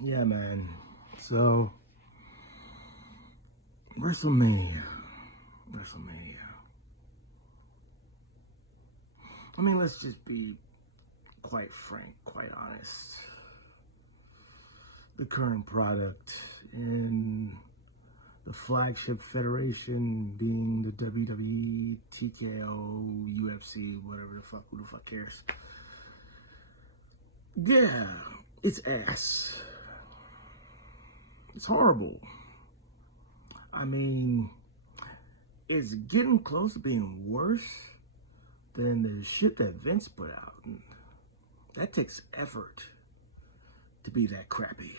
Yeah, man. So, WrestleMania. WrestleMania. I mean, let's just be quite frank, quite honest. The current product in the flagship federation being the WWE, TKO, UFC, whatever the fuck, who the fuck cares? Yeah, it's ass. It's horrible. I mean, it's getting close to being worse than the shit that Vince put out. And that takes effort to be that crappy.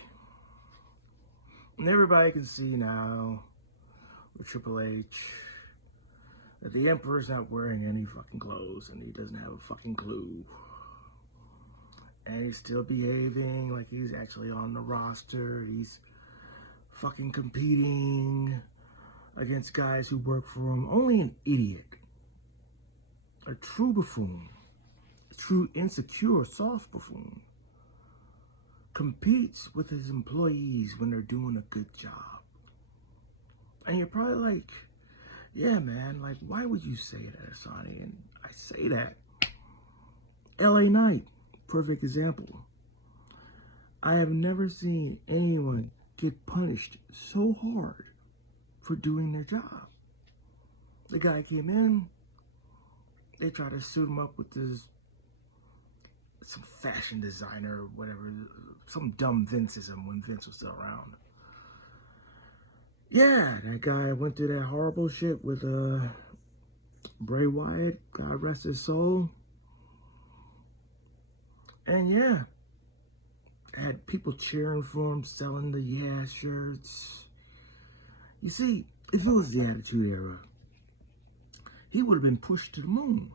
And everybody can see now with Triple H that the Emperor's not wearing any fucking clothes and he doesn't have a fucking clue. And he's still behaving like he's actually on the roster. He's fucking competing against guys who work for him. Only an idiot, a true buffoon, a true insecure, soft buffoon, competes with his employees when they're doing a good job. And you're probably like, yeah, man, like, why would you say that, Asani? And I say that. LA Knight, perfect example. I have never seen anyone get punished so hard for doing their job. The guy came in, they tried to suit him up with some fashion designer or whatever, some dumb Vinceism when Vince was still around. Yeah, that guy went through that horrible shit with Bray Wyatt, God rest his soul. And yeah, had people cheering for him, selling the yeah shirts. You see, if it was the Attitude Era, he would have been pushed to the moon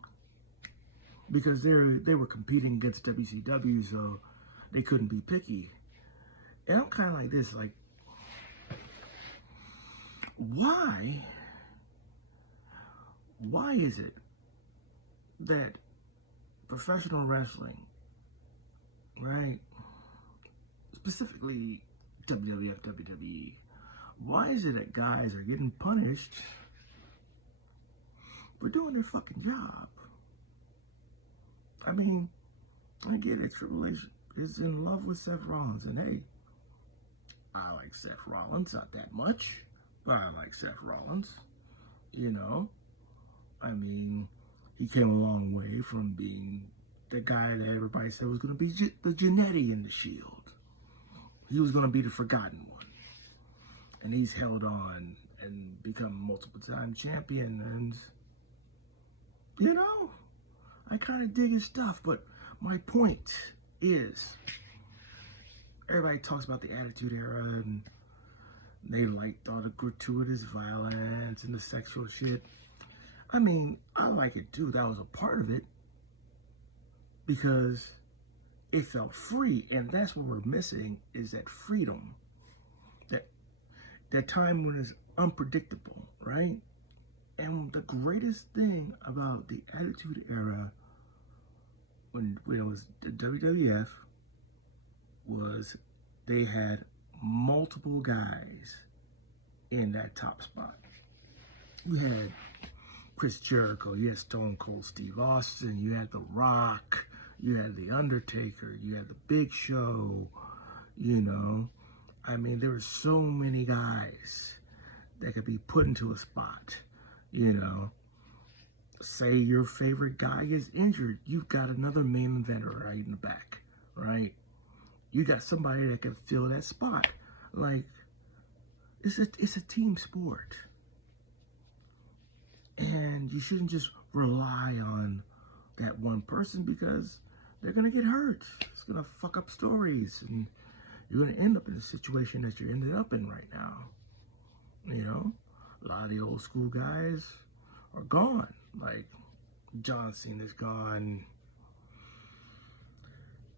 because they were competing against WCW, so they couldn't be picky. And I'm kind of like this, like, why is it that professional wrestling, right, specifically WWF, WWE, why is it that guys are getting punished for doing their fucking job? I mean, I get it, Triple H is in love with Seth Rollins, and hey, I like Seth Rollins, not that much, but I like Seth Rollins, you know? I mean, he came a long way from being the guy that everybody said was going to be the Jannetty in the Shield. He was going to be the forgotten one. And he's held on and become multiple-time champion. And, you know, I kind of dig his stuff. But my point is, everybody talks about the Attitude Era and they liked all the gratuitous violence and the sexual shit. I mean, I like it too. That was a part of it because it felt free, and that's what we're missing is that freedom, that time when it's unpredictable, right? And the greatest thing about the Attitude Era, when it was the WWF, was they had multiple guys in that top spot. You had Chris Jericho, you had Stone Cold Steve Austin, you had The Rock, you had The Undertaker, you had The Big Show, you know. I mean, there were so many guys that could be put into a spot, you know. Say your favorite guy is injured, you've got another main eventer right in the back, right? You got somebody that can fill that spot. Like, it's a team sport. And you shouldn't just rely on that one person because they're going to get hurt. It's going to fuck up stories. And you're going to end up in a situation that you're ended up in right now. You know, a lot of the old school guys are gone. Like, John Cena's gone.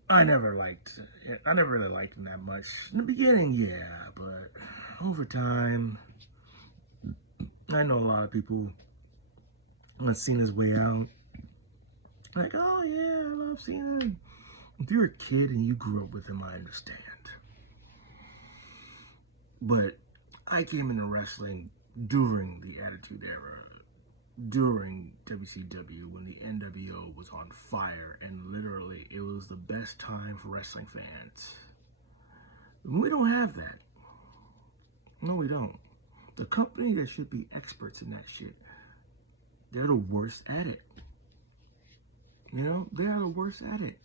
I never really liked him that much. In the beginning, yeah, but over time, I know a lot of people have seen his way out. Like, oh yeah, I love Cena. If you're a kid and you grew up with him, I understand. But I came into wrestling during the Attitude Era, during WCW, when the NWO was on fire, and literally it was the best time for wrestling fans. We don't have that. No, we don't. The company that should be experts in that shit, they're the worst at it. You know, they are the worst at it.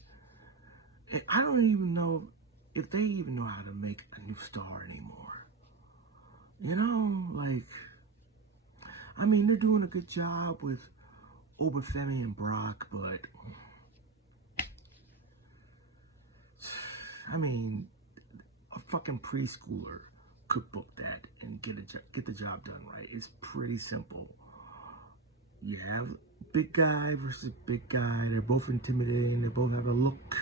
And I don't even know if they even know how to make a new star anymore. You know, like, I mean, they're doing a good job with Obafemi and Brock, but I mean, a fucking preschooler could book that and get the job done right. It's pretty simple. You have big guy versus big guy. They're both intimidating. They both have a look.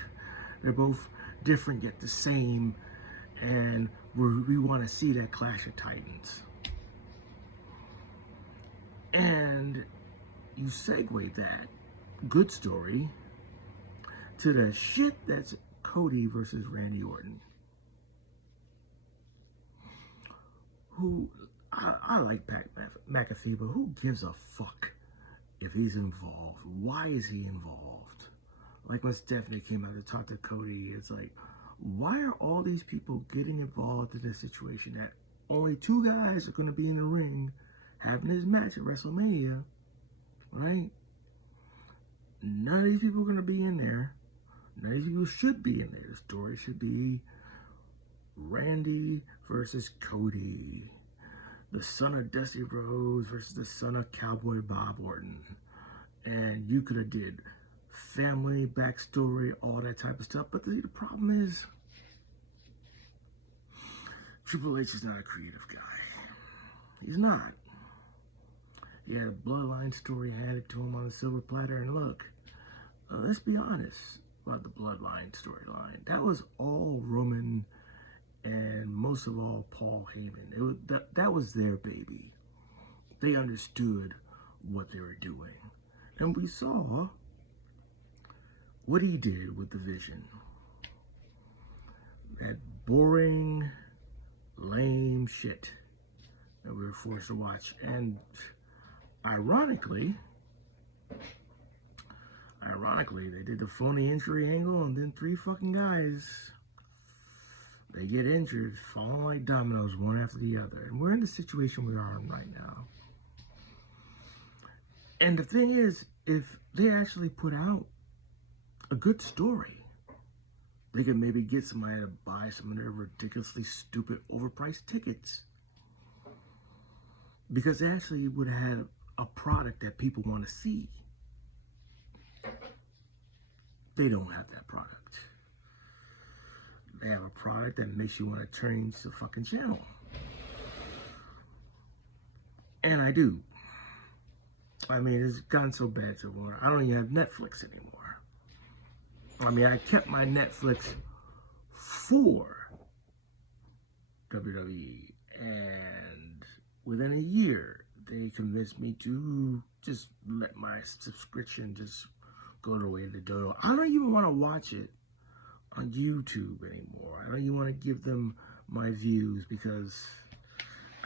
They're both different yet the same. And we want to see that clash of titans. And you segue that good story to the shit that's Cody versus Randy Orton. Who, I like Pat McAfee, but who gives a fuck if he's involved? Why is he involved? Like when Stephanie came out to talk to Cody, it's like, why are all these people getting involved in this situation that only two guys are going to be in the ring having this match at WrestleMania, right? None of these people are going to be in there. None of these people should be in there. The story should be Randy versus Cody, the son of Dusty Rhodes versus the son of Cowboy Bob Orton. And you could have did family, backstory, all that type of stuff. But the problem is, Triple H is not a creative guy. He's not. He had a bloodline story handed to him on a silver platter. And look, let's be honest about the bloodline storyline. That was all Roman and most of all Paul Heyman. That was their baby. They understood what they were doing. And we saw what he did with the Vision. That boring, lame shit that we were forced to watch. And ironically, they did the phony injury angle, and then three fucking guys, they get injured, falling like dominoes one after the other. And we're in the situation we are in right now. And the thing is, if they actually put out a good story, they could maybe get somebody to buy some of their ridiculously stupid overpriced tickets. Because they actually would have had a product that people want to see. They don't have that product. They have a product that makes you want to change the fucking channel. And I do. I mean, it's gotten so bad to where I don't even have Netflix anymore. I mean, I kept my Netflix for WWE, and within a year, they convinced me to just let my subscription just go the way of the dodo. I don't even want to watch it on YouTube anymore. I don't even want to give them my views because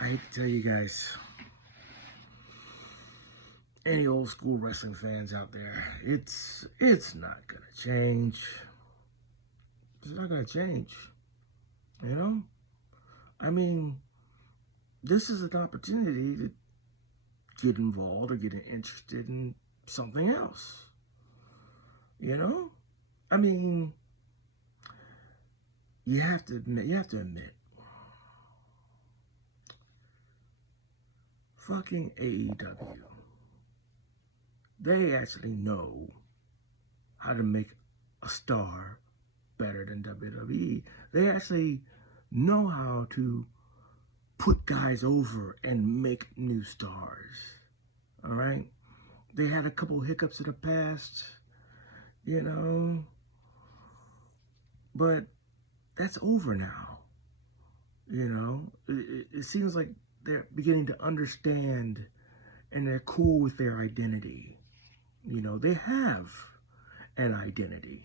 I hate to tell you guys, any old school wrestling fans out there, it's not gonna change. It's not gonna change. You know? I mean, this is an opportunity to get involved or get interested in something else. You know? I mean, you have to admit, fucking AEW, they actually know how to make a star better than WWE. They actually know how to put guys over and make new stars. All right? They had a couple hiccups in the past, you know, but that's over now. You know, it seems like they're beginning to understand and they're cool with their identity. You know, they have an identity.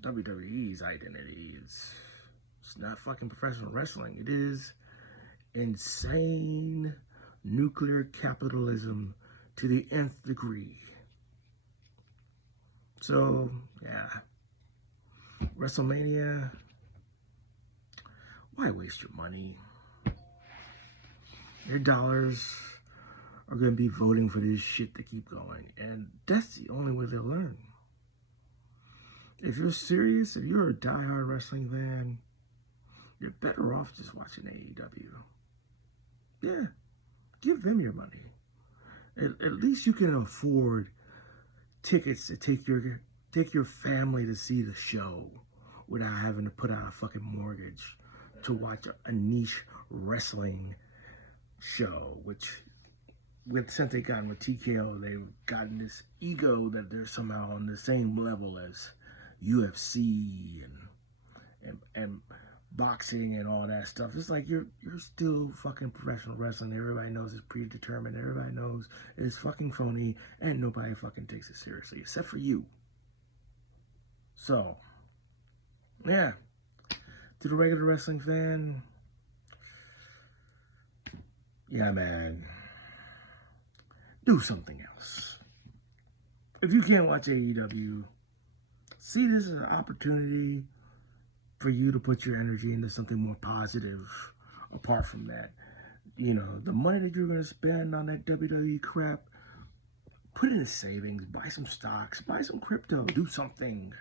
WWE's identity is It's not fucking professional wrestling. It is insane nuclear capitalism to the nth degree. So, yeah. WrestleMania, why waste your money? Your dollars are going to be voting for this shit to keep going. And that's the only way they'll learn. If you're serious, if you're a diehard wrestling fan, you're better off just watching AEW. Yeah, give them your money. At least you can afford tickets to take your family to see the show without having to put out a fucking mortgage to watch a niche wrestling show, which since they gotten with TKO, they've gotten this ego that they're somehow on the same level as UFC and boxing and all that stuff. It's like you're still fucking professional wrestling. Everybody knows it's predetermined. Everybody knows it's fucking phony, and nobody fucking takes it seriously except for you. So, yeah, to the regular wrestling fan, yeah, man, do something else. If you can't watch AEW, see this as an opportunity for you to put your energy into something more positive apart from that. You know, the money that you're going to spend on that WWE crap, put it in savings, buy some stocks, buy some crypto, do something.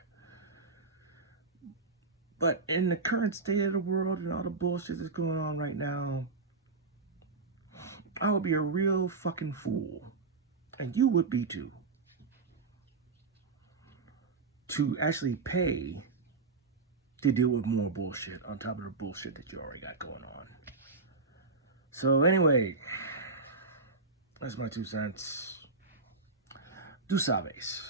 But in the current state of the world and all the bullshit that's going on right now, I would be a real fucking fool, and you would be too, to actually pay to deal with more bullshit on top of the bullshit that you already got going on. So anyway, that's my 2 cents. Do sabes.